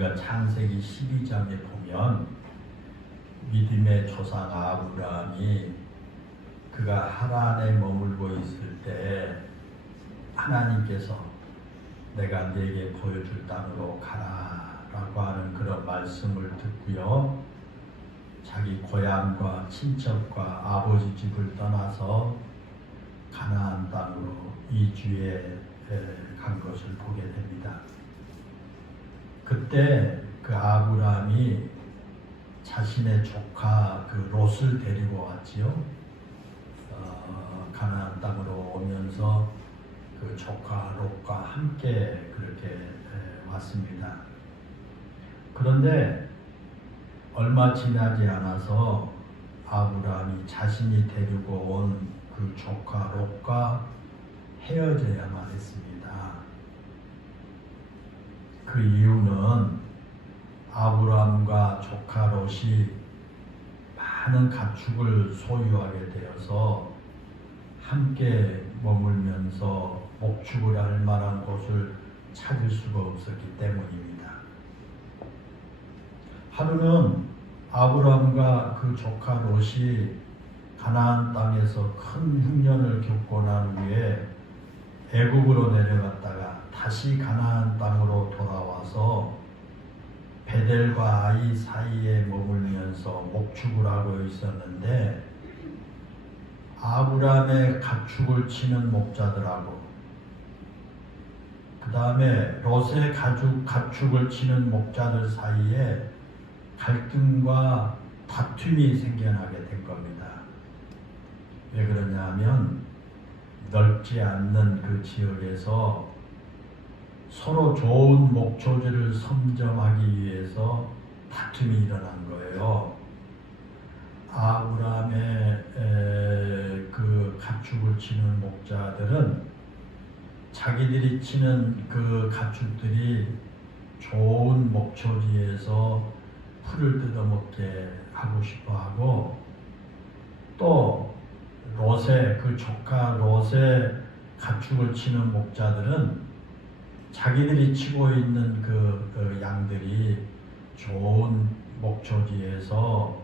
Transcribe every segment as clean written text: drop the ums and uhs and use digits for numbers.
우리가 창세기 12장에 보면 믿음의 조상 아브라함이 그가 하란에 머물고 있을 때 하나님께서 내가 네게 보여줄 땅으로 가라라고 하는 그런 말씀을 듣고요. 자기 고향과 친척과 아버지 집을 떠나서 가나안 땅으로 이주해 간 것을 보게 됩니다. 그때 그 아브라함이 자신의 조카 그 롯을 데리고 왔지요. 가나안 땅으로 오면서 그 조카 롯과 함께 그렇게 왔습니다. 그런데 얼마 지나지 않아서 아브라함이 자신이 데리고 온 그 조카 롯과 헤어져야만 했습니다. 그 이유는 아브라함과 조카 롯이 많은 가축을 소유하게 되어서 함께 머물면서 목축을 할 만한 곳을 찾을 수가 없었기 때문입니다. 하루는 아브라함과 그 조카 롯이 가나안 땅에서 큰 흉년을 겪고 난 후에 애굽으로 내려갔다가 다시 가나안 땅으로 돌아와서 베델과 아이 사이에 머물면서 목축을 하고 있었는데 아브라함의 가축을 치는 목자들하고 그 다음에 롯의 가축을 치는 목자들 사이에 갈등과 다툼이 생겨나게 된 겁니다. 왜 그러냐면 넓지 않는 그 지역에서 서로 좋은 목초지를 선점하기 위해서 다툼이 일어난 거예요. 아브라함의 그 가축을 치는 목자들은 자기들이 치는 그 가축들이 좋은 목초지에서 풀을 뜯어먹게 하고 싶어하고 또 롯의 그 조카 롯의 가축을 치는 목자들은 자기들이 치고 있는 그 양들이 좋은 목초지에서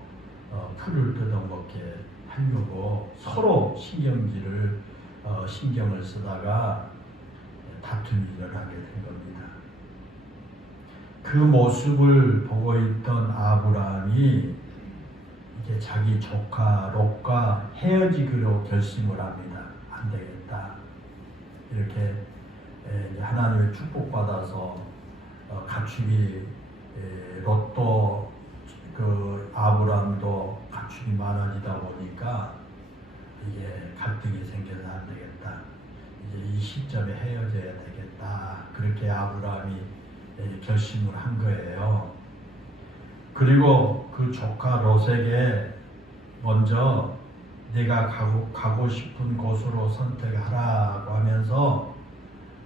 풀을 뜯어먹게 하려고 서로 신경을 쓰다가 다툼이 일어나게 된 겁니다. 그 모습을 보고 있던 아브라함이 이제 자기 조카 롯과 헤어지기로 결심을 합니다. 안 되겠다. 이렇게 하나님의 축복받아서 가축이 롯도 그 아브라함도 가축이 많아지다 보니까 이게 갈등이 생겨서 안 되겠다. 이제 이 시점에 헤어져야 되겠다. 그렇게 아브라함이 결심을 한 거예요. 그리고 그 조카 롯에게 먼저 네가 가고 싶은 곳으로 선택하라고 하면서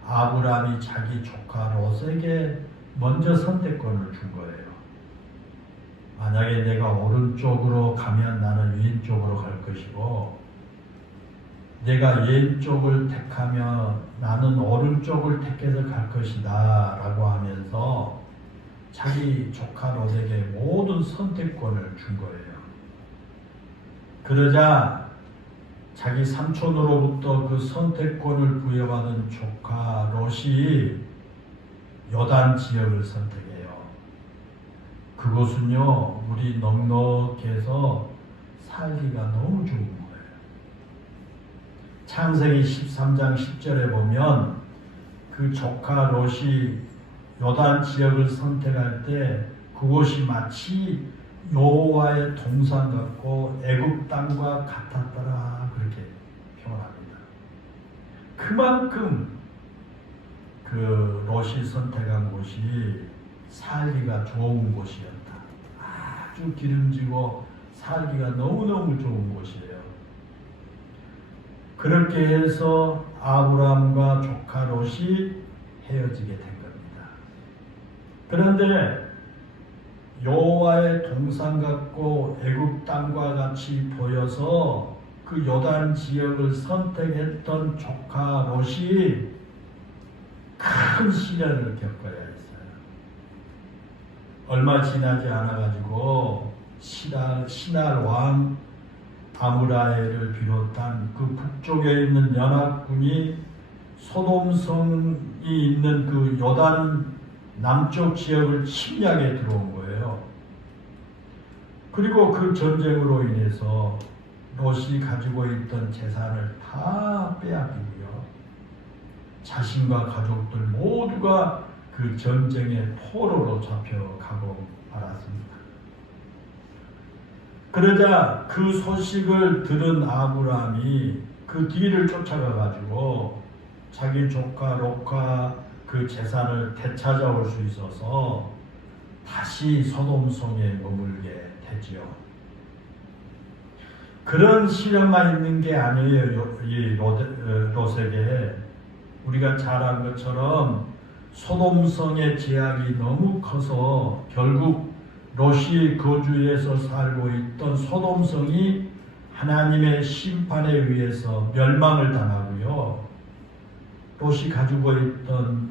아브라함이 자기 조카 롯에게 먼저 선택권을 준 거예요. 만약에 내가 오른쪽으로 가면 나는 왼쪽으로 갈 것이고 내가 왼쪽을 택하면 나는 오른쪽을 택해서 갈 것이다 라고 하면서 자기 조카 롯에게 모든 선택권을 준 거예요. 그러자 자기 삼촌으로부터 그 선택권을 부여받은 조카 롯이 요단 지역을 선택해요. 그곳은요 물이 넉넉해서 살기가 너무 좋은 거예요. 창세기 13장 10절에 보면 그 조카 롯이 요단 지역을 선택할 때 그곳이 마치 여호와의 동산 같고 애굽 땅과 같았더라 그렇게 표현합니다. 그만큼 그 롯이 선택한 곳이 살기가 좋은 곳이었다. 아주 기름지고 살기가 너무너무 좋은 곳이에요. 그렇게 해서 아브라함과 조카 롯이 헤어지게 된 겁니다. 그런데 여호와의 동산 같고 애굽 땅과 같이 보여서 그 요단 지역을 선택했던 조카 롯이 큰 시련을 겪어야 했어요. 얼마 지나지 않아가지고 신할 왕 아므라엘을 비롯한 그 북쪽에 있는 연합군이 소돔성이 있는 그 요단 남쪽 지역을 침략해 들어온 거예요. 그리고 그 전쟁으로 인해서 롯이 가지고 있던 재산을 다 빼앗기고요. 자신과 가족들 모두가 그 전쟁의 포로로 잡혀가고 말았습니다. 그러자 그 소식을 들은 아브라함이 그 뒤를 쫓아가가지고 자기 조카 롯과 그 재산을 되찾아올 수 있어서 다시 소돔성에 머물게 되지요. 그런 시련만 있는 게 아니에요. 이 롯에게 우리가 잘 알 것처럼 소돔성의 제약이 너무 커서 결국 롯이 거주에서 살고 있던 소돔성이 하나님의 심판에 의해서 멸망을 당하고요. 롯이 가지고 있던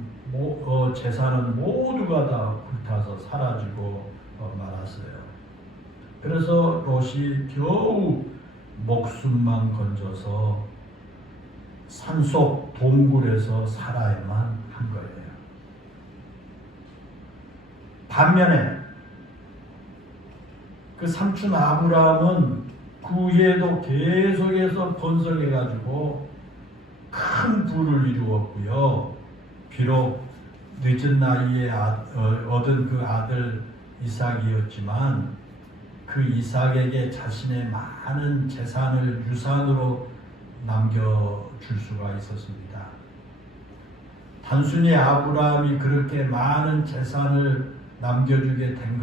재산은 모두가 다 불타서 사라지고 말았어요. 그래서 롯이 겨우 목숨만 건져서 산속 동굴에서 살아야만 한 거예요. 반면에 그 삼촌 아브라함은 그 후에도 계속해서 번성해가지고 큰 부를 이루었고요. 비록 늦은 나이에 얻은 그 아들 이삭이었지만 그 이삭에게 자신의 많은 재산을 유산으로 남겨줄 수가 있었습니다. 단순히 아브라함이 그렇게 많은 재산을 남겨주게 된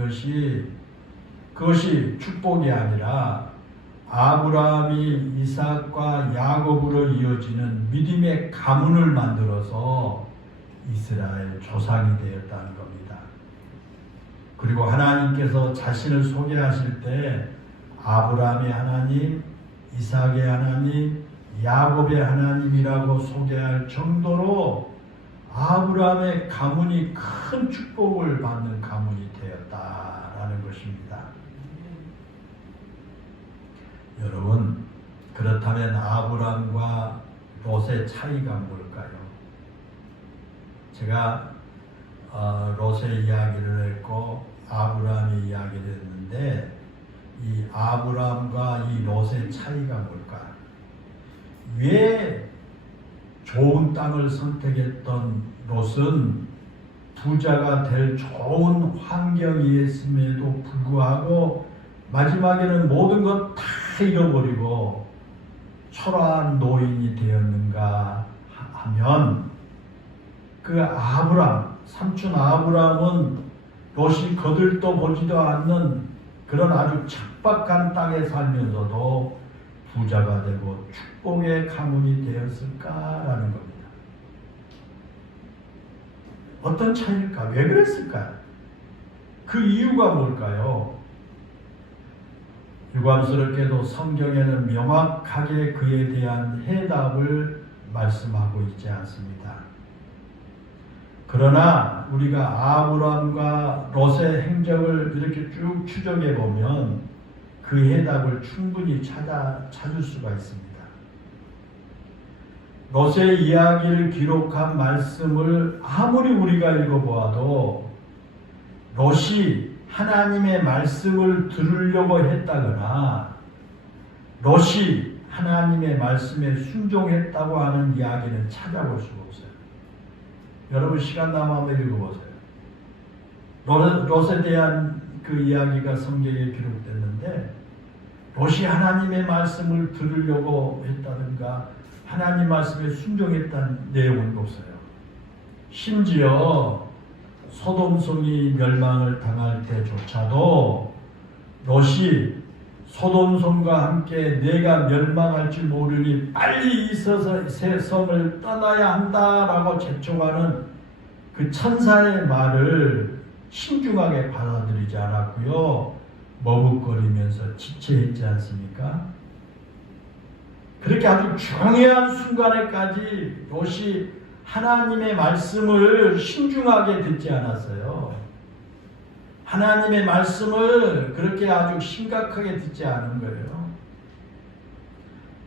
그것이 축복이 아니라 아브라함이 이삭과 야곱으로 이어지는 믿음의 가문을 만들어서 이스라엘 조상이 되었다는 겁니다. 그리고 하나님께서 자신을 소개하실 때 아브라함의 하나님, 이삭의 하나님, 야곱의 하나님이라고 소개할 정도로 아브라함의 가문이 큰 축복을 받는 가문이 되었다라는 것입니다. 여러분, 그렇다면 아브라함과 롯의 차이가 뭘까요? 제가 롯의 이야기를 했고 아브라함의 이야기를 했는데 이 아브라함과 이 롯의 차이가 뭘까? 왜 좋은 땅을 선택했던 롯은 부자가 될 좋은 환경이었음에도 불구하고 마지막에는 모든 것 다 잃어버리고 초라한 노인이 되었는가 하면 그 아브람, 삼촌 아브람은 롯이 거들떠 보지도 않는 그런 아주 척박한 땅에 살면서도 부자가 되고 축복의 가문이 되었을까라는 겁니다. 어떤 차이일까? 왜 그랬을까? 그 이유가 뭘까요? 유감스럽게도 성경에는 명확하게 그에 대한 해답을 말씀하고 있지 않습니다. 그러나 우리가 아브람과 롯의 행적을 이렇게 쭉 추적해 보면 그 해답을 충분히 찾을 수가 있습니다. 롯의 이야기를 기록한 말씀을 아무리 우리가 읽어보아도 롯이 하나님의 말씀을 들으려고 했다거나 롯이 하나님의 말씀에 순종했다고 하는 이야기는 찾아볼 수가 없어요. 여러분 시간 남아 한번 읽어보세요. 롯에 대한 그 이야기가 성경에 기록됐는데 롯이 하나님의 말씀을 들으려고 했다든가 하나님 말씀에 순종했다는 내용은 없어요. 심지어 소돔성이 멸망을 당할 때조차도 롯이 소돔성과 함께 내가 멸망할 줄 모르니 빨리 있어서 새 성을 떠나야 한다라고 재촉하는 그 천사의 말을 신중하게 받아들이지 않았고요. 머뭇거리면서 지체했지 않습니까? 그렇게 아주 중요한 순간에까지 롯이 하나님의 말씀을 신중하게 듣지 않았어요. 하나님의 말씀을 그렇게 아주 심각하게 듣지 않은 거예요.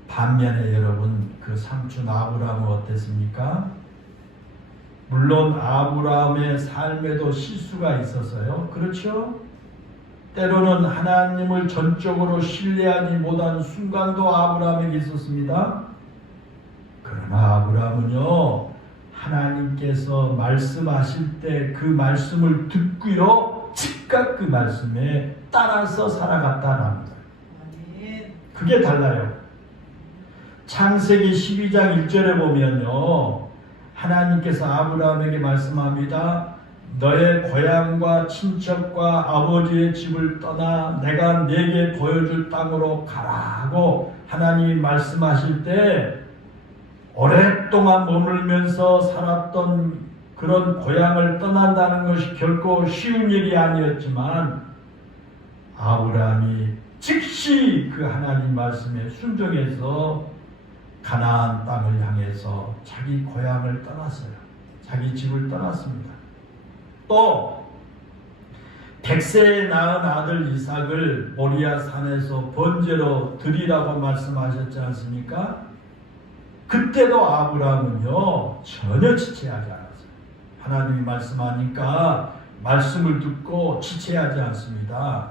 반면에 여러분, 그 삼촌 아브라함은 어땠습니까? 물론 아브라함의 삶에도 실수가 있었어요. 그렇죠? 때로는 하나님을 전적으로 신뢰하지 못한 순간도 아브라함에게 있었습니다. 그러나 아브라함은요, 하나님께서 말씀하실 때 그 말씀을 듣고요, 즉각 그 말씀에 따라서 살아갔다는 거예요. 그게 달라요. 창세기 12장 1절에 보면요, 하나님께서 아브라함에게 말씀합니다. 너의 고향과 친척과 아버지의 집을 떠나 내가 네게 보여줄 땅으로 가라고 하나님이 말씀하실 때 오랫동안 머물면서 살았던 그런 고향을 떠난다는 것이 결코 쉬운 일이 아니었지만 아브라함이 즉시 그 하나님 말씀에 순종해서 가나안 땅을 향해서 자기 고향을 떠났어요. 자기 집을 떠났습니다. 또 100세에 낳은 아들 이삭을 모리아 산에서 번제로 드리라고 말씀하셨지 않습니까? 그때도 아브라함은요, 전혀 지체하지 않았어요. 하나님이 말씀하니까 말씀을 듣고 지체하지 않습니다.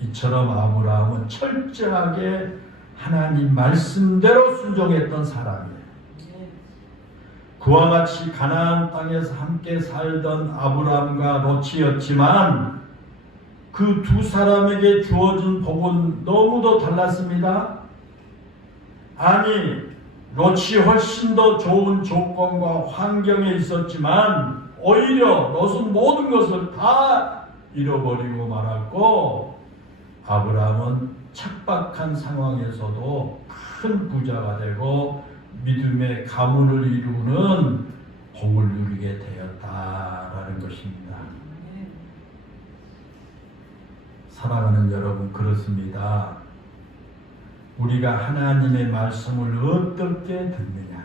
이처럼 아브라함은 철저하게 하나님 말씀대로 순종했던 사람이에요. 그와 같이 가나안 땅에서 함께 살던 아브라함과 롯이었지만 그 두 사람에게 주어진 복은 너무도 달랐습니다. 아니, 롯이 훨씬 더 좋은 조건과 환경에 있었지만 오히려 롯은 모든 것을 다 잃어버리고 말았고 아브라함은 척박한 상황에서도 큰 부자가 되고 믿음의 가문을 이루는 복을 누리게 되었다라는 것입니다. 사랑하는 여러분, 그렇습니다. 우리가 하나님의 말씀을 어떻게 듣느냐,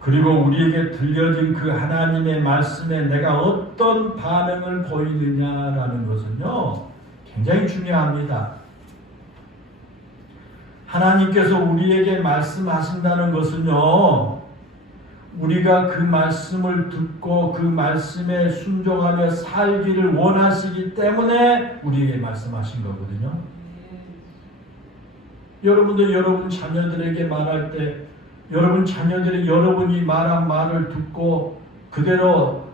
그리고 우리에게 들려진 그 하나님의 말씀에 내가 어떤 반응을 보이느냐라는 것은요, 굉장히 중요합니다. 하나님께서 우리에게 말씀하신다는 것은요, 우리가 그 말씀을 듣고 그 말씀에 순종하며 살기를 원하시기 때문에 우리에게 말씀하신 거거든요. 여러분도 여러분 자녀들에게 말할 때 여러분 자녀들이 여러분이 말한 말을 듣고 그대로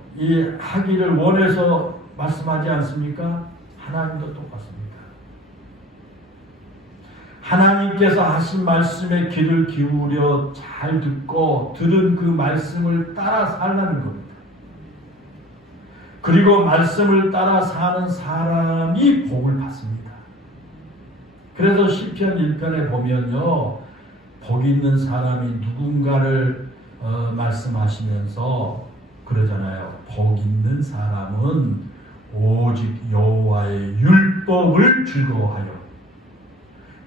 하기를 원해서 말씀하지 않습니까? 하나님도 똑같습니다. 하나님께서 하신 말씀에 귀를 기울여 잘 듣고 들은 그 말씀을 따라 살라는 겁니다. 그리고 말씀을 따라 사는 사람이 복을 받습니다. 그래서 시편 1편에 보면요, 복 있는 사람이 누군가를 말씀하시면서 그러잖아요. 복 있는 사람은 오직 여호와의 율법을 즐거워하여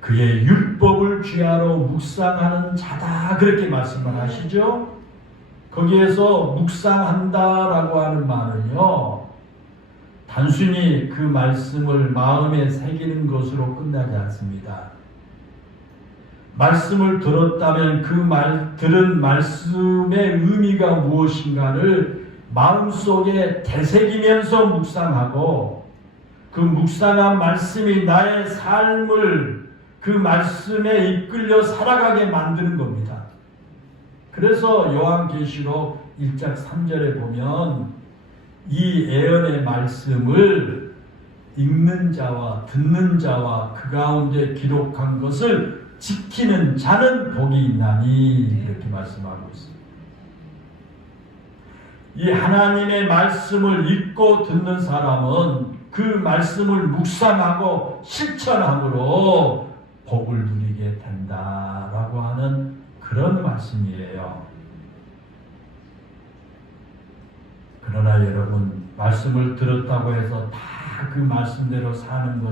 그의 율법을 주야로 묵상하는 자다, 그렇게 말씀을 하시죠. 거기에서 묵상한다라고 하는 말은요, 단순히 그 말씀을 마음에 새기는 것으로 끝나지 않습니다. 말씀을 들었다면 그 들은 말씀의 의미가 무엇인가를 마음속에 되새기면서 묵상하고 그 묵상한 말씀이 나의 삶을 그 말씀에 이끌려 살아가게 만드는 겁니다. 그래서 요한계시록 1장 3절에 보면 이 예언의 말씀을 읽는 자와 듣는 자와 그 가운데 기록한 것을 지키는 자는 복이 있나니, 이렇게 말씀하고 있습니다. 이 하나님의 말씀을 읽고 듣는 사람은 그 말씀을 묵상하고 실천함으로 복을 누리게 된다라고 하는 그런 말씀이에요. 그러나 여러분, 말씀을 들었다고 해서 다 그 말씀대로 사는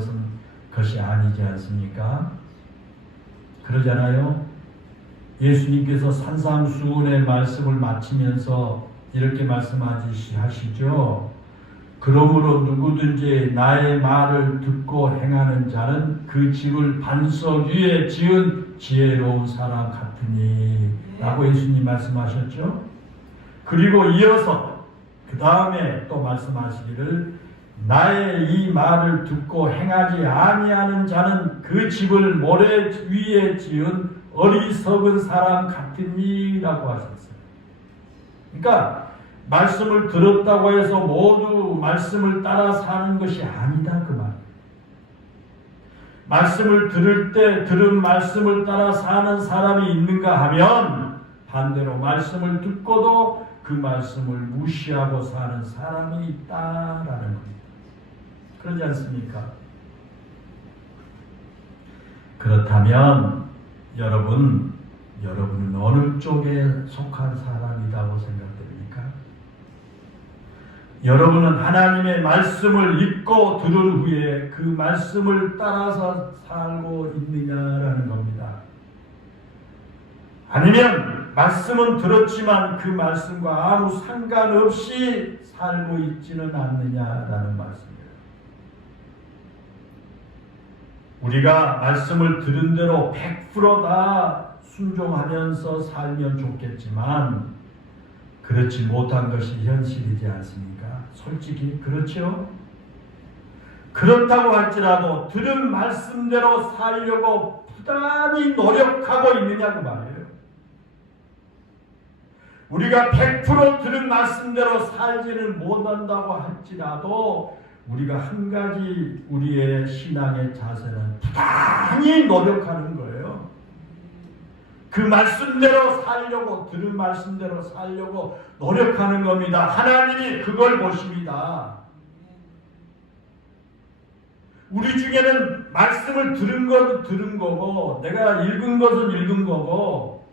것이 아니지 않습니까? 그러잖아요. 예수님께서 산상수훈의 말씀을 마치면서 이렇게 말씀하시죠. 그러므로 누구든지 나의 말을 듣고 행하는 자는 그 집을 반석 위에 지은 지혜로운 사람 같으니 라고 예수님 말씀하셨죠. 그리고 이어서 그 다음에 또 말씀하시기를 나의 이 말을 듣고 행하지 아니하는 자는 그 집을 모래 위에 지은 어리석은 사람 같으니 라고 하셨어요. 그러니까 말씀을 들었다고 해서 모두 말씀을 따라 사는 것이 아니다 그 말. 말씀을 들을 때 들은 말씀을 따라 사는 사람이 있는가 하면 반대로 말씀을 듣고도 그 말씀을 무시하고 사는 사람이 있다라는 겁니다. 그러지 않습니까? 그렇다면 여러분은 어느 쪽에 속한 사람이라고 생각됩니까? 여러분은 하나님의 말씀을 읽고 들은 후에 그 말씀을 따라서 살고 있느냐라는 겁니다. 아니면 말씀은 들었지만 그 말씀과 아무 상관없이 살고 있지는 않느냐라는 말씀이에요. 우리가 말씀을 들은 대로 100%다 순종하면서 살면 좋겠지만 그렇지 못한 것이 현실이지 않습니까? 솔직히 그렇죠? 그렇다고 할지라도 들은 말씀대로 살려고 부단히 노력하고 있느냐 그 말이에요. 우리가 100% 들은 말씀대로 살지는 못한다고 할지라도 우리가 한 가지 우리의 신앙의 자세는 부단히 노력하는 거예요. 그 말씀대로 살려고 들은 말씀대로 살려고 노력하는 겁니다. 하나님이 그걸 보십니다. 우리 중에는 말씀을 들은 것은 들은 거고 내가 읽은 것은 읽은 거고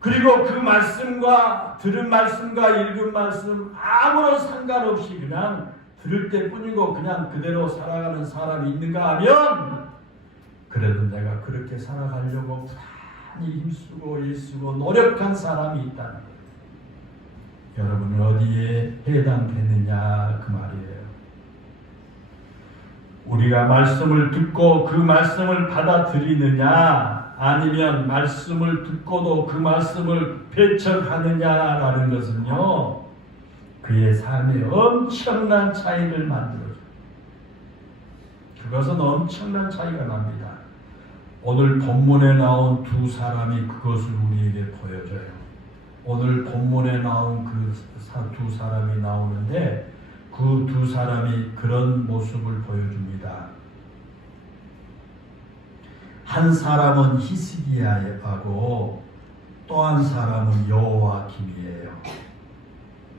그리고 그 말씀과 들은 말씀과 읽은 말씀 아무런 상관없이 그냥 들을 때뿐이고 그냥 그대로 살아가는 사람이 있는가 하면 그래도 내가 그렇게 살아가려고 부단히 힘쓰고 일쓰고 노력한 사람이 있다는 거예요. 여러분은 어디에 해당되느냐 그 말이에요. 우리가 말씀을 듣고 그 말씀을 받아들이느냐 아니면 말씀을 듣고도 그 말씀을 배척하느냐라는 것은요 그의 삶에 엄청난 차이를 만들어줘요. 그것은 엄청난 차이가 납니다. 오늘 본문에 나온 두 사람이 그것을 우리에게 보여줘요. 오늘 본문에 나온 그 두 사람이 나오는데 그 두 사람이 그런 모습을 보여줍니다. 한 사람은 히스기야하고 또 한 사람은 여호와김이에요.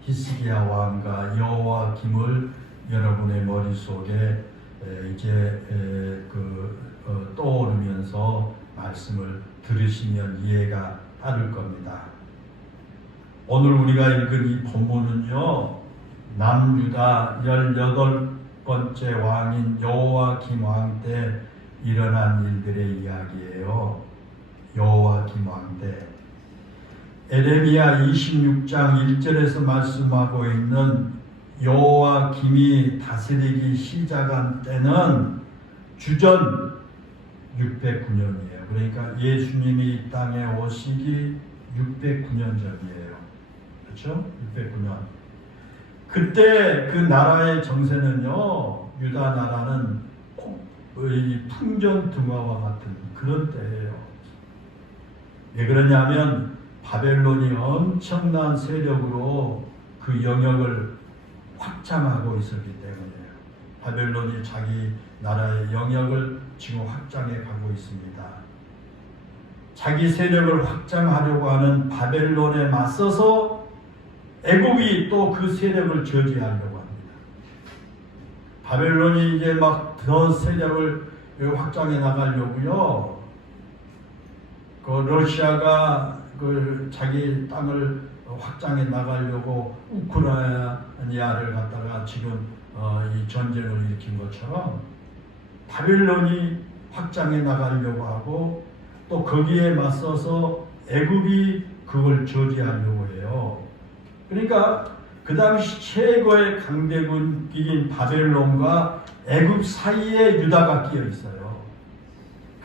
히스기야 왕과 여호와김을 여러분의 머릿속에 이제 떠오르면서 말씀을 들으시면 이해가 빠를 겁니다. 오늘 우리가 읽은 이 본문은요 남유다 18번째 왕인 여호와김 왕 때 일어난 일들의 이야기예요. 여호와김 왕 때 에레미야 26장 1절에서 말씀하고 있는 여호와김이 다스리기 시작한 때는 주전 609년이에요. 그러니까 예수님이 이 땅에 오시기 609년 전이에요. 그렇죠? 609년. 그때 그 나라의 정세는요, 유다 나라는 풍전등화와 같은 그런 때예요. 왜 그러냐면 바벨론이 엄청난 세력으로 그 영역을 확장하고 있었기 때문이에요. 바벨론이 자기 나라의 영역을 지금 확장해 가고 있습니다. 자기 세력을 확장하려고 하는 바벨론에 맞서서 애국이 또 그 세력을 저지하려고 합니다. 바벨론이 이제 막 더 세력을 확장해 나가려고요. 그 러시아가 그 자기 땅을 확장해 나가려고 우크라이나를 갖다가 지금 이 전쟁을 일으킨 것처럼 바벨론이 확장해 나가려고 하고 또 거기에 맞서서 애굽이 그걸 저지하려고 해요. 그러니까 그 당시 최고의 강대국인 바벨론과 애굽 사이에 유다가 끼어 있어요.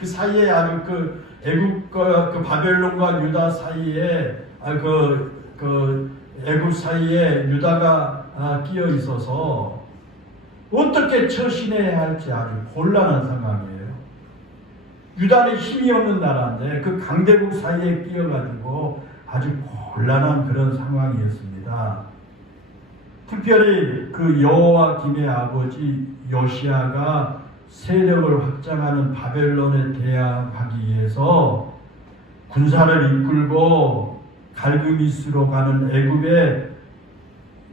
그 사이에 아주 그 애굽과 그 바벨론과 유다 사이에 애굽 사이에 유다가 끼어 있어서 어떻게 처신해야 할지 아주 곤란한 상황이에요. 유다는 힘이 없는 나라인데 그 강대국 사이에 끼어가지고 아주 곤란한 그런 상황이었습니다. 특별히 그 여호와김의 아버지 요시야가 세력을 확장하는 바벨론에 대항하기 위해서 군사를 이끌고 갈그미스로 가는 애굽의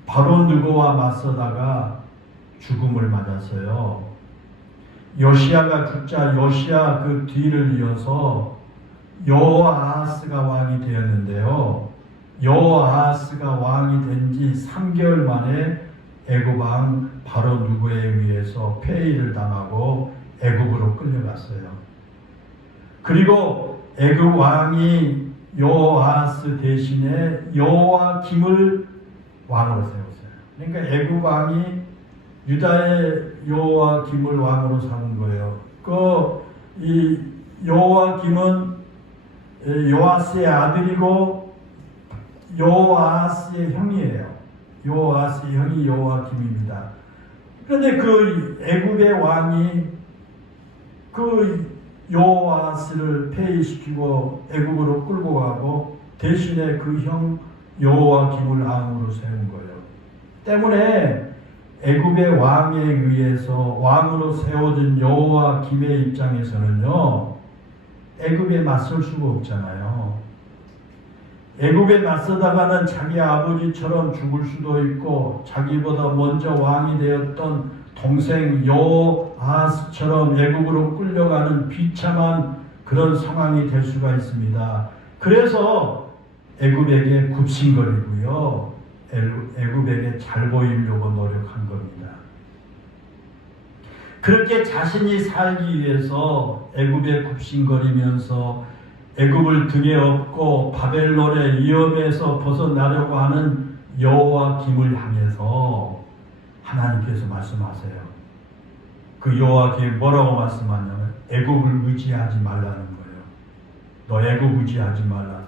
바로 느고와 맞서다가 죽음을 맞았어요. 요시야가 죽자 요시야 그 뒤를 이어서 여호아하스가 왕이 되었는데요. 여호아하스가 왕이 된 지 3개월 만에 애굽 왕 바로 느고에 의해서 폐위를 당하고 애굽으로 끌려갔어요. 그리고 애굽 왕이 여호아하스 대신에 여호와김을 왕으로 세웠어요. 그러니까 애굽 왕이 유다의 여호와김을 왕으로 삼은 거예요. 이 여호와김은 요아스의 아들이고 여호아스의 형이에요. 여호아스의 형이 여호와김입니다. 그런데 그 애굽의 왕이 그 여호아스를 폐위시키고 애굽으로 끌고 가고 대신에 그 형 여호와김을 왕으로 세운 거예요. 때문에 애굽의 왕에 의해서 왕으로 세워진 여호와김의 입장에서는요, 애굽에 맞설 수가 없잖아요. 애굽에 맞서다가는 자기 아버지처럼 죽을 수도 있고 자기보다 먼저 왕이 되었던 동생 여호아하스처럼 애굽으로 끌려가는 비참한 그런 상황이 될 수가 있습니다. 그래서 애굽에게 굽신거리고요, 애굽에게 잘 보이려고 노력한 겁니다. 그렇게 자신이 살기 위해서 애굽에 굽신거리면서 애굽을 등에 업고 바벨론의 위험에서 벗어나려고 하는 여호와김을 향해서 하나님께서 말씀하세요. 그 여호와김이 뭐라고 말씀하냐면 애굽을 의지하지 말라는 거예요. 너 애굽 의지하지 말라.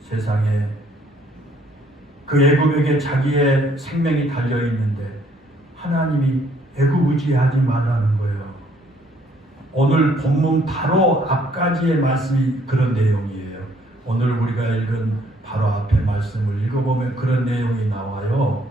세상에 그 애굽에게 자기의 생명이 달려있는데 하나님이 애굽 의지하지 말라는 거예요. 오늘 본문 바로 앞까지의 말씀이 그런 내용이에요. 오늘 우리가 읽은 바로 앞에 말씀을 읽어보면 그런 내용이 나와요.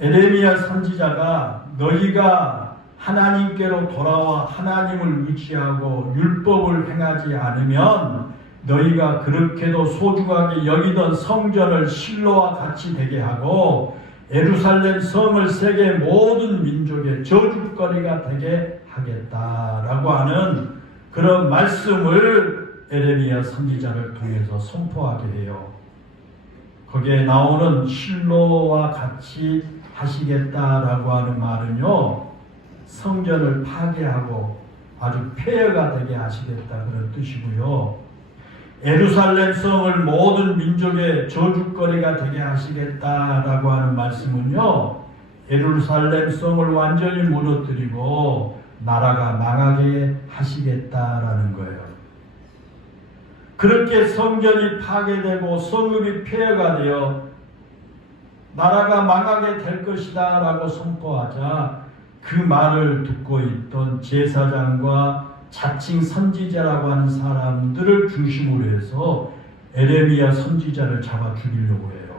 에레미야 선지자가 너희가 하나님께로 돌아와 하나님을 의지하고 율법을 행하지 않으면 너희가 그렇게도 소중하게 여기던 성전을 실로와 같이 되게 하고 예루살렘 성을 세계 모든 민족의 저주거리가 되게 하겠다라고 하는 그런 말씀을 에레미야 선지자를 통해서 선포하게 해요. 거기에 나오는 실로와 같이 하시겠다라고 하는 말은요, 성전을 파괴하고 아주 폐허가 되게 하시겠다 그런 뜻이고요. 예루살렘 성을 모든 민족의 저주거리가 되게 하시겠다라고 하는 말씀은요, 예루살렘 성을 완전히 무너뜨리고 나라가 망하게 하시겠다라는 거예요. 그렇게 성전이 파괴되고 성읍이 폐허가 되어 나라가 망하게 될 것이다 라고 선포하자 그 말을 듣고 있던 제사장과 자칭 선지자라고 하는 사람들을 중심으로 해서 에레미야 선지자를 잡아 죽이려고 해요.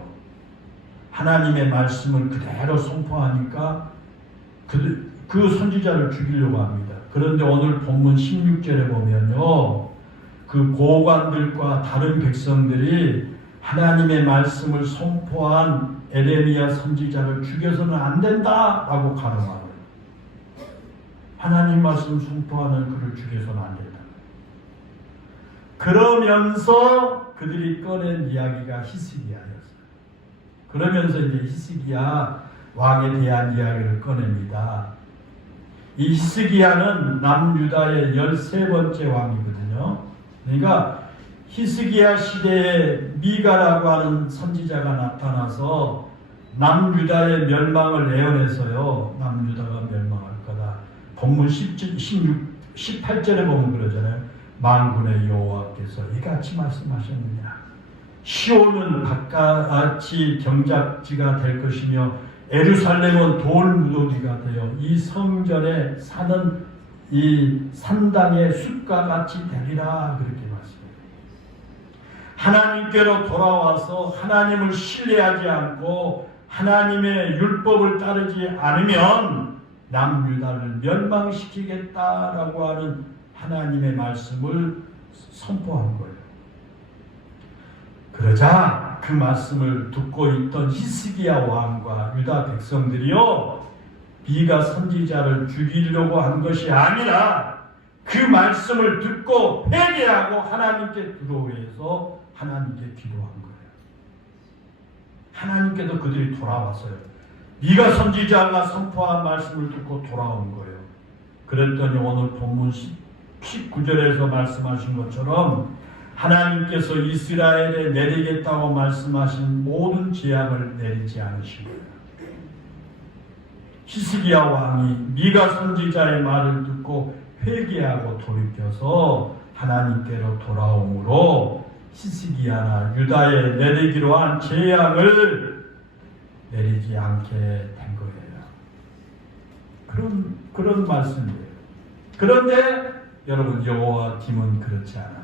하나님의 말씀을 그대로 선포하니까 그 선지자를 죽이려고 합니다. 그런데 오늘 본문 16절에 보면요, 그 고관들과 다른 백성들이 하나님의 말씀을 선포한 에레미야 선지자를 죽여서는 안 된다라고 가르마요. 하나님 말씀 선포하는 그를 죽여서는 안 된다. 그러면서 그들이 꺼낸 이야기가 히스기야였어요. 그러면서 이제 히스기야 왕에 대한 이야기를 꺼냅니다. 이 히스기야는 남유다의 13번째 왕이거든요. 그러니까 히스기야 시대에 미가라고 하는 선지자가 나타나서 남유다의 멸망을 예언해서요. 남유다가 멸망할 거다. 본문 18절에 보면 그러잖아요. 만군의 여호와께서 이같이 말씀하셨느냐. 시온은 바깥이 경작지가 될 것이며 예루살렘은 돌무더기가 되어 이 성전에 사는 이 산당의 숲과 같이 되리라. 그렇게 말씀해요. 하나님께로 돌아와서 하나님을 신뢰하지 않고 하나님의 율법을 따르지 않으면 남유다를 멸망시키겠다라고 하는 하나님의 말씀을 선포한 거예요. 그러자 그 말씀을 듣고 있던 히스기야 왕과 유다 백성들이요, 미가 선지자를 죽이려고 한 것이 아니라 그 말씀을 듣고 회개하고 하나님께 들어오해서 하나님께 기도한 거예요. 하나님께도 그들이 돌아왔어요. 미가 선지자가 선포한 말씀을 듣고 돌아온 거예요. 그랬더니 오늘 본문 19절에서 말씀하신 것처럼 하나님께서 이스라엘에 내리겠다고 말씀하신 모든 재앙을 내리지 않으신 거예요. 히스기야 왕이 미가 선지자의 말을 듣고 회개하고 돌이켜서 하나님께로 돌아오므로 히스기야나 유다에 내리기로 한 재앙을 내리지 않게 된 거예요. 그런 말씀이에요. 그런데 여러분, 여호와 팀은 그렇지 않아요.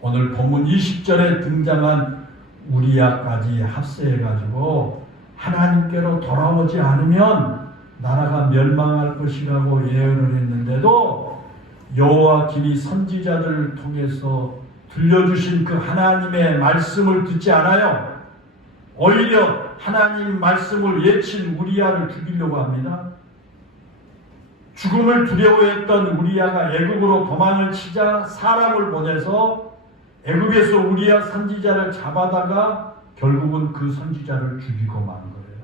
오늘 본문 20절에 등장한 우리야까지 합세해가지고 하나님께로 돌아오지 않으면 나라가 멸망할 것이라고 예언을 했는데도 여호와김이 선지자들을 통해서 들려주신 그 하나님의 말씀을 듣지 않아요. 오히려 하나님 말씀을 예친 우리야를 죽이려고 합니다. 죽음을 두려워했던 우리야가 애굽으로 도망을 치자 사람을 보내서 애굽에서 우리야 선지자를 잡아다가 결국은 그 선지자를 죽이고 만 거예요.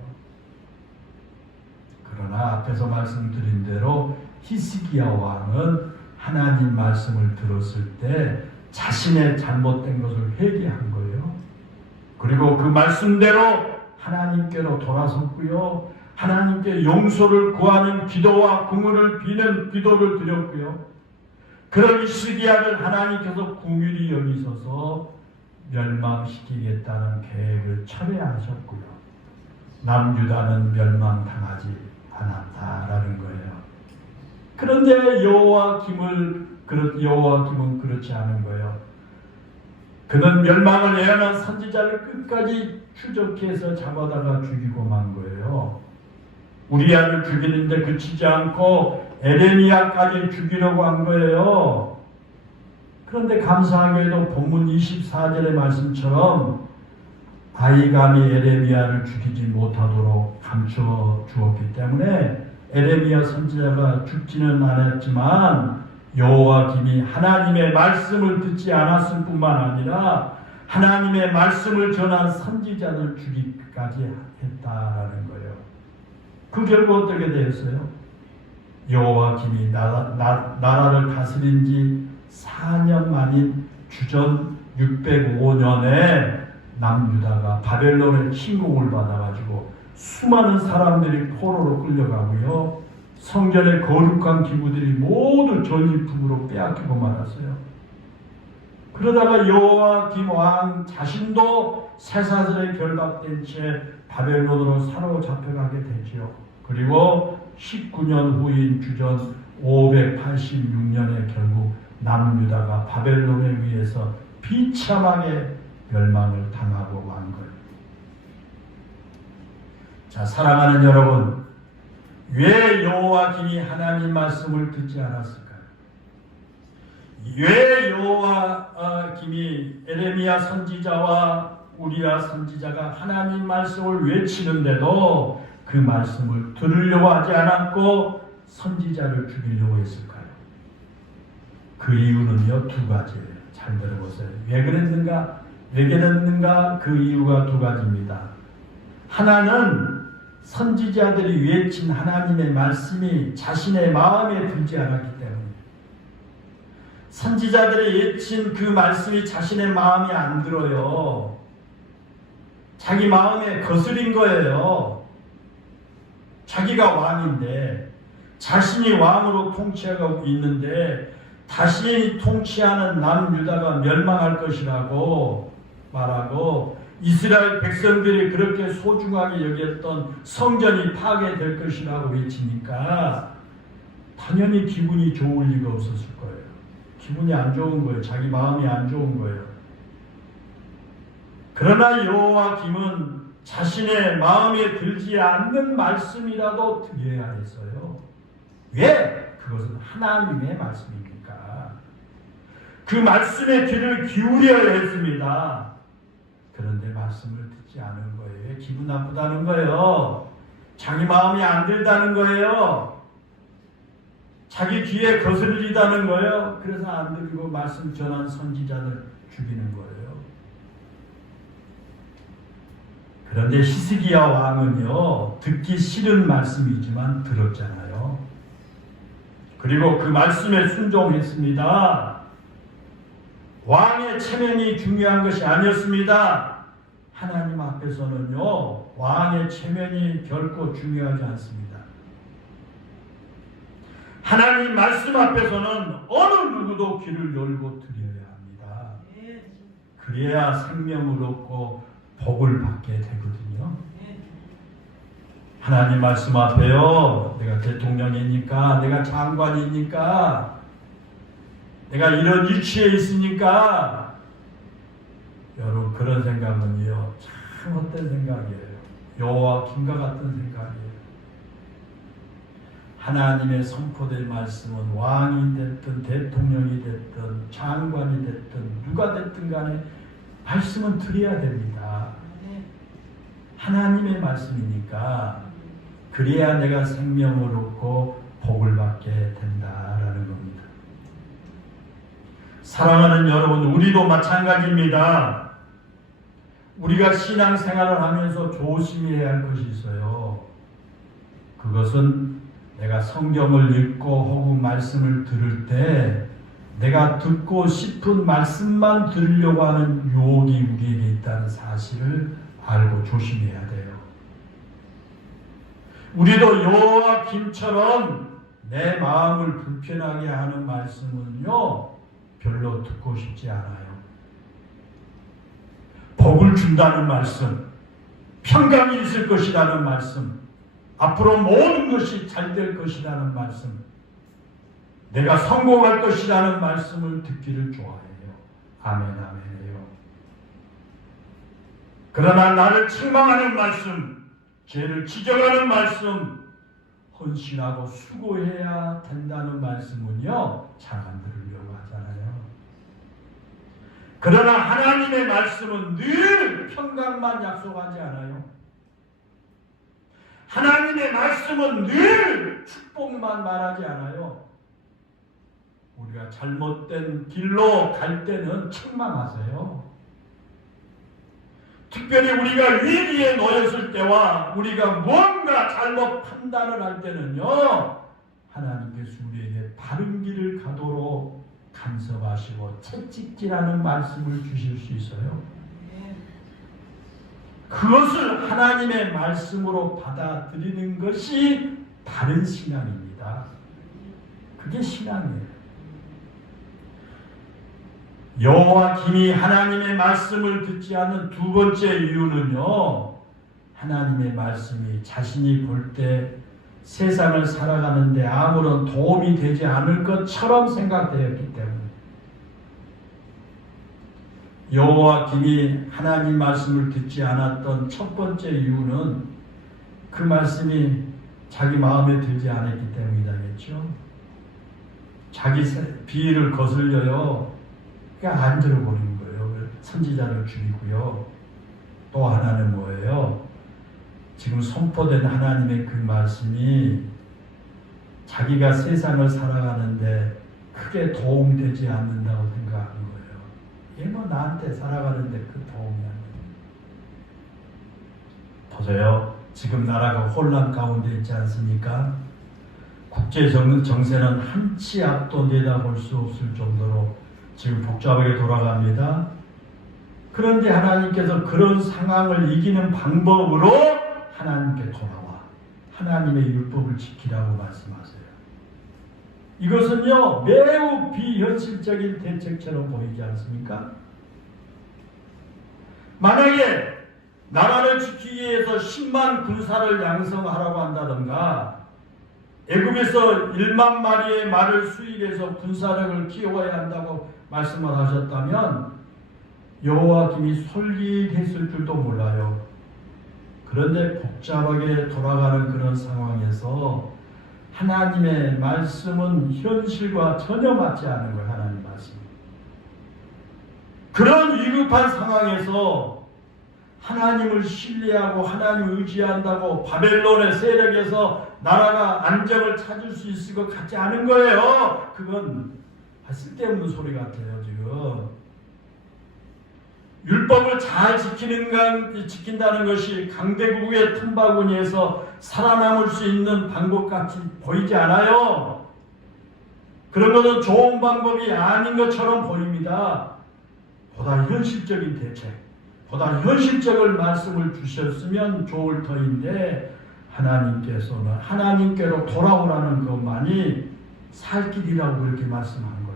그러나 앞에서 말씀드린 대로 히스기야 왕은 하나님 말씀을 들었을 때 자신의 잘못된 것을 회개한 거예요. 그리고 그 말씀대로 하나님께로 돌아섰고요. 하나님께 용서를 구하는 기도와 궁을 비는 기도를 드렸고요. 그런 히스기야를 하나님께서 긍휼히 여기셔서 멸망시키겠다는 계획을 철회하셨고요. 남유다는 멸망당하지 않았다라는 거예요. 그런데 여호와김은 그렇지 않은 거예요. 그는 멸망을 예언한 선지자를 끝까지 추적해서 잡아다가 죽이고 만 거예요. 우리야를 죽이는데 그치지 않고 에레미야까지 죽이려고 한 거예요. 그런데 감사하게도 본문 24절의 말씀처럼 아이감이 에레미야를 죽이지 못하도록 감춰 주었기 때문에 에레미야 선지자가 죽지는 않았지만 여호와김이 하나님의 말씀을 듣지 않았을 뿐만 아니라 하나님의 말씀을 전한 선지자를 죽이기까지 했다라는 거예요. 그 결과 어떻게 되었어요? 여호와김이 나라를 다스린 지 4년 만인 주전 605년에 남유다가 바벨론의 침공을 받아가지고 수많은 사람들이 포로로 끌려가고요. 성전의 거룩한 기구들이 모두 전리품으로 빼앗기고 말았어요. 그러다가 여호와김 왕 자신도 쇠사슬에 결박된 채 바벨론으로 사로잡혀가게 되지요. 그리고 19년 후인 주전 586년에 결국 남유다가 바벨론에 의해서 비참하게 멸망을 당하고 만 거예요. 자, 사랑하는 여러분, 왜 여호와김이 하나님 말씀을 듣지 않았을까요? 왜 여호와김이 에레미야 선지자와 우리야 선지자가 하나님 말씀을 외치는데도 그 말씀을 들으려고 하지 않았고 선지자를 죽이려고 했을까요? 그 이유는요, 두 가지예요. 잘 들어보세요. 왜 그랬는가? 그 이유가 두 가지입니다. 하나는 선지자들이 외친 하나님의 말씀이 자신의 마음에 들지 않았기 때문에, 선지자들이 외친 그 말씀이 자신의 마음에 안 들어요. 자기 마음에 거스린 거예요. 자기가 왕인데, 자신이 왕으로 통치하고 있는데 자신이 통치하는 남유다가 멸망할 것이라고 말하고, 이스라엘 백성들이 그렇게 소중하게 여겼던 성전이 파괴될 것이라고 외치니까 당연히 기분이 좋을 리가 없었을 거예요. 기분이 안 좋은 거예요. 자기 마음이 안 좋은 거예요. 그러나 여호와김은 자신의 마음에 들지 않는 말씀이라도 드려야 했어요. 왜? 그것은 하나님의 말씀이니까. 그 말씀에 귀를 기울여야 했습니다. 그런데 말씀을 듣지 않은 거예요. 왜? 기분 나쁘다는 거예요. 자기 마음이 안 들다는 거예요. 자기 귀에 거슬리다는 거예요. 그래서 안 들리고 말씀 전한 선지자들 죽이는 거예요. 그런데 히스기야 왕은요, 듣기 싫은 말씀이지만 들었잖아요. 그리고 그 말씀에 순종했습니다. 왕의 체면이 중요한 것이 아니었습니다. 하나님 앞에서는요, 왕의 체면이 결코 중요하지 않습니다. 하나님 말씀 앞에서는 어느 누구도 귀를 열고 드려야 합니다. 그래야 생명을 얻고 복을 받게 되거든요. 하나님 말씀 앞에요, 내가 대통령이니까, 내가 장관이니까, 내가 이런 위치에 있으니까, 여러분 그런 생각은요, 참 헛된 생각이에요. 여호와김과 같은 생각이에요. 하나님의 선포된 말씀은 왕이 됐든 대통령이 됐든 장관이 됐든 누가 됐든 간에 말씀은 드려야 됩니다. 하나님의 말씀이니까 그래야 내가 생명을 얻고 복을 받게 된다라는 겁니다. 사랑하는 여러분, 우리도 마찬가지입니다. 우리가 신앙생활을 하면서 조심해야 할 것이 있어요. 그것은 내가 성경을 읽고 혹은 말씀을 들을 때 내가 듣고 싶은 말씀만 들으려고 하는 유혹이 우리에게 있다는 사실을 알고 조심해야 돼요. 우리도 여호와김처럼 내 마음을 불편하게 하는 말씀은요, 별로 듣고 싶지 않아요. 복을 준다는 말씀, 평강이 있을 것이라는 말씀, 앞으로 모든 것이 잘 될 것이라는 말씀, 내가 성공할 것이라는 말씀을 듣기를 좋아해요. 아멘, 아멘이에요. 그러나 나를 책망하는 말씀, 죄를 지적하는 말씀, 헌신하고 수고해야 된다는 말씀은요, 잘 안 들으려고 하잖아요. 그러나 하나님의 말씀은 늘 평강만 약속하지 않아요. 하나님의 말씀은 늘 축복만 말하지 않아요. 우리가 잘못된 길로 갈 때는 책망하세요. 특별히 우리가 위기에 놓였을 때와 우리가 무언가 잘못 판단을 할 때는요, 하나님께서 우리에게 바른 길을 가도록 간섭하시고 채찍질하는 말씀을 주실 수 있어요. 그것을 하나님의 말씀으로 받아들이는 것이 바른 신앙입니다. 그게 신앙이에요. 여호와김이 하나님의 말씀을 듣지 않는 두 번째 이유는요, 하나님의 말씀이 자신이 볼 때 세상을 살아가는데 아무런 도움이 되지 않을 것처럼 생각되었기 때문에, 여호와김이 하나님 말씀을 듣지 않았던 첫 번째 이유는 그 말씀이 자기 마음에 들지 않았기 때문이라겠죠. 자기 비위를 거슬려요. 그러니까 안 들어버리는 거예요. 선지자를 죽이고요. 또 하나는 뭐예요? 지금 선포된 하나님의 그 말씀이 자기가 세상을 살아가는데 크게 도움되지 않는다고 생각하는 거예요. 얘 뭐 나한테 살아가는데 그 도움이 안 돼요. 보세요. 지금 나라가 혼란 가운데 있지 않습니까? 국제 정세는 한치 앞도 내다볼 수 없을 정도로 지금 복잡하게 돌아갑니다. 그런데 하나님께서 그런 상황을 이기는 방법으로 하나님께 돌아와 하나님의 율법을 지키라고 말씀하세요. 이것은요 매우 비현실적인 대책처럼 보이지 않습니까? 만약에 나라를 지키기 위해서 10만 군사를 양성하라고 한다든가 애굽에서 1만 마리의 말을 수입해서 군사력을 키워야 한다고 말씀을 하셨다면 여호와김이 솔깃했을 줄도 몰라요. 그런데 복잡하게 돌아가는 그런 상황에서 하나님의 말씀은 현실과 전혀 맞지 않는 거예요. 하나님 말씀. 그런 위급한 상황에서 하나님을 신뢰하고 하나님을 의지한다고 바벨론의 세력에서 나라가 안정을 찾을 수 있을 것 같지 않은 거예요. 그건 쓸데없는 소리 같아요. 지금 율법을 잘 지킨다는 것이 강대국의 틈바구니에서 살아남을 수 있는 방법같이 보이지 않아요. 그런 것은 좋은 방법이 아닌 것처럼 보입니다. 보다 현실적인 대책, 보다 현실적인 말씀을 주셨으면 좋을 터인데 하나님께서는 하나님께로 돌아오라는 것만이 살 길이라고 그렇게 말씀한 거예요.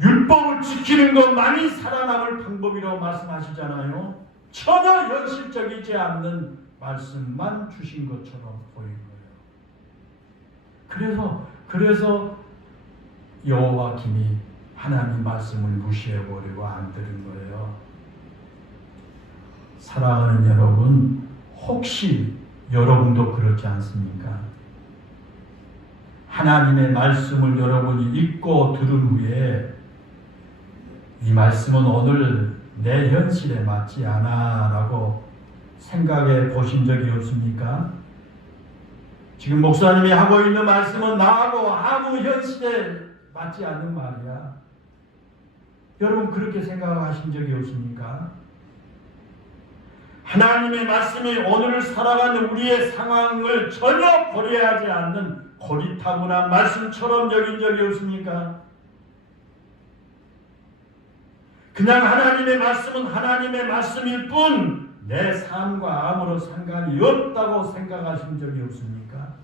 율법을 지키는 것만이 살아남을 방법이라고 말씀하시잖아요. 전혀 현실적이지 않는 말씀만 주신 것처럼 보이는 거예요. 그래서 여호와김이 하나님 말씀을 무시해버리고 안 들은 거예요. 사랑하는 여러분, 혹시 여러분도 그렇지 않습니까? 하나님의 말씀을 여러분이 읽고 들은 후에 이 말씀은 오늘 내 현실에 맞지 않아 라고 생각해 보신 적이 없습니까? 지금 목사님이 하고 있는 말씀은 나하고 아무 현실에 맞지 않는 말이야. 여러분 그렇게 생각하신 적이 없습니까? 하나님의 말씀이 오늘 살아가는 우리의 상황을 전혀 고려하지 않는 고리타분한 말씀처럼 여긴 적이 없습니까? 그냥 하나님의 말씀은 하나님의 말씀일 뿐 내 삶과 아무런 상관이 없다고 생각하신 적이 없습니까?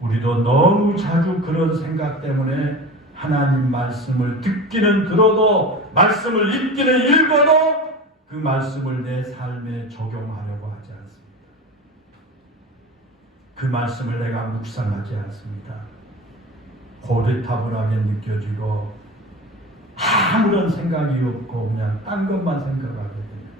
우리도 너무 자주 그런 생각 때문에 하나님 말씀을 듣기는 들어도 말씀을 읽기는 읽어도 그 말씀을 내 삶에 적용하려고 하지 않습니다. 그 말씀을 내가 묵상하지 않습니다. 고리타분하게 느껴지고 아무런 생각이 없고 그냥 딴 것만 생각하게 됩니다.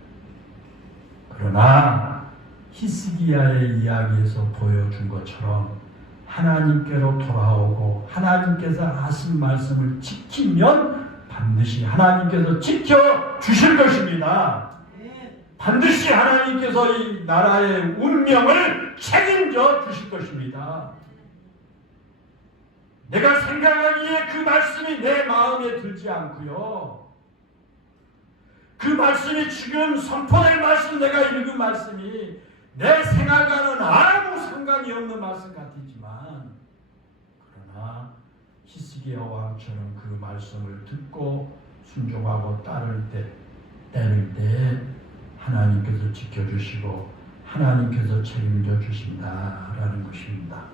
그러나 히스기야의 이야기에서 보여준 것처럼 하나님께로 돌아오고 하나님께서 하신 말씀을 지키면 반드시 하나님께서 지켜주실 것입니다. 반드시 하나님께서 이 나라의 운명을 책임져 주실 것입니다. 내가 생각하기에 그 말씀이 내 마음에 들지 않고요. 그 말씀이 지금 선포될 말씀, 내가 읽은 말씀이 내 생각과는 아무 상관이 없는 말씀 같지만 그러나 히스기야 왕처럼 그 말씀을 듣고 순종하고 따를 때 하나님께서 지켜주시고 하나님께서 책임져 주신다라는 것입니다.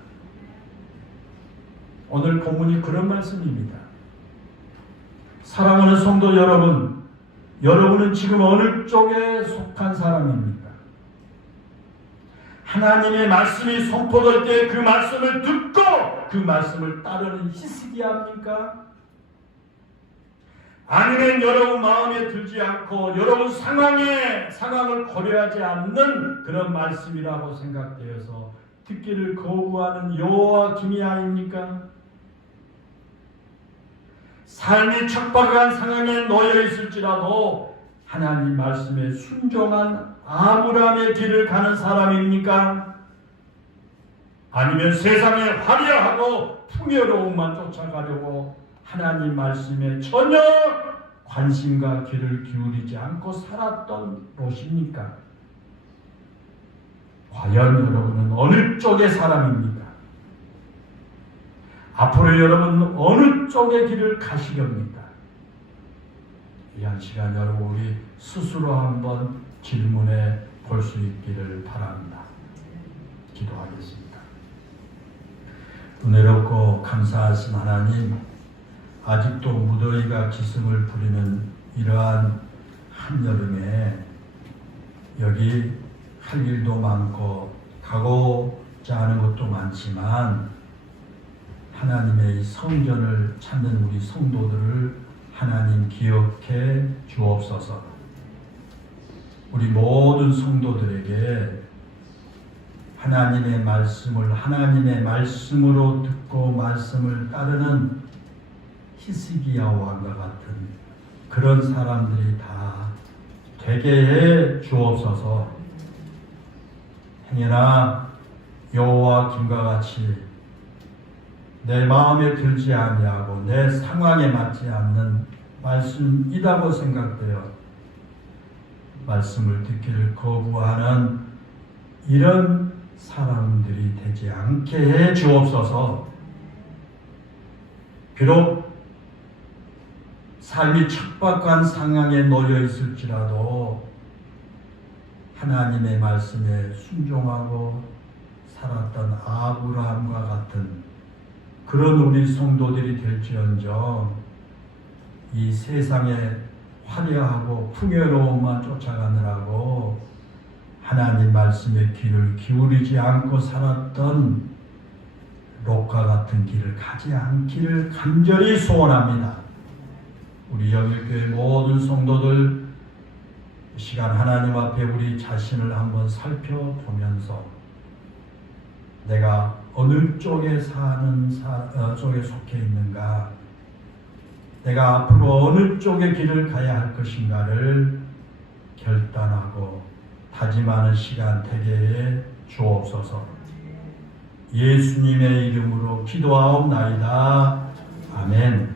오늘 본문이 그런 말씀입니다. 사랑하는 성도 여러분, 여러분은 지금 어느 쪽에 속한 사람입니까? 하나님의 말씀이 선포될 때 그 말씀을 듣고 그 말씀을 따르는 히스기야입니까? 아니면 여러분 마음에 들지 않고 여러분 상황을 고려하지 않는 그런 말씀이라고 생각되어서 듣기를 거부하는 여호와김이 아닙니까? 삶이 척박한 상황에 놓여 있을지라도 하나님 말씀에 순종한 아브라함의 길을 가는 사람입니까? 아니면 세상의 화려하고 풍요로움만 쫓아가려고 하나님 말씀에 전혀 관심과 귀를 기울이지 않고 살았던 것입니까? 과연 여러분은 어느 쪽의 사람입니까? 앞으로 여러분 어느 쪽의 길을 가시렵니까? 이 한 시간 여러분 우리 스스로 한번 질문해 볼 수 있기를 바랍니다. 기도하겠습니다. 은혜롭고 감사하신 하나님, 아직도 무더위가 기승을 부리는 이러한 한여름에 여기 할 일도 많고 가고자 하는 것도 많지만 하나님의 이 성전을 찾는 우리 성도들을 하나님 기억해 주옵소서. 우리 모든 성도들에게 하나님의 말씀을 하나님의 말씀으로 듣고 말씀을 따르는 히스기야 왕과 같은 그런 사람들이 다 되게 해 주옵소서. 행여나 여호와 김과 같이 내 마음에 들지 아니하고 내 상황에 맞지 않는 말씀이라고 생각되어 말씀을 듣기를 거부하는 이런 사람들이 되지 않게 해 주옵소서. 비록 삶이 척박한 상황에 놓여 있을지라도 하나님의 말씀에 순종하고 살았던 아브라함과 같은 그런 우리 성도들이 될지언정 이 세상에 화려하고 풍요로움만 쫓아가느라고 하나님 말씀의 귀를 기울이지 않고 살았던 롯과 같은 길을 가지 않기를 간절히 소원합니다. 우리 영일교회 모든 성도들 이 시간 하나님 앞에 우리 자신을 한번 살펴보면서 내가 어느 쪽에 쪽에 속해 있는가, 내가 앞으로 어느 쪽의 길을 가야 할 것인가를 결단하고 다짐하는 시간 되게 해 주옵소서. 예수님의 이름으로 기도하옵나이다. 아멘.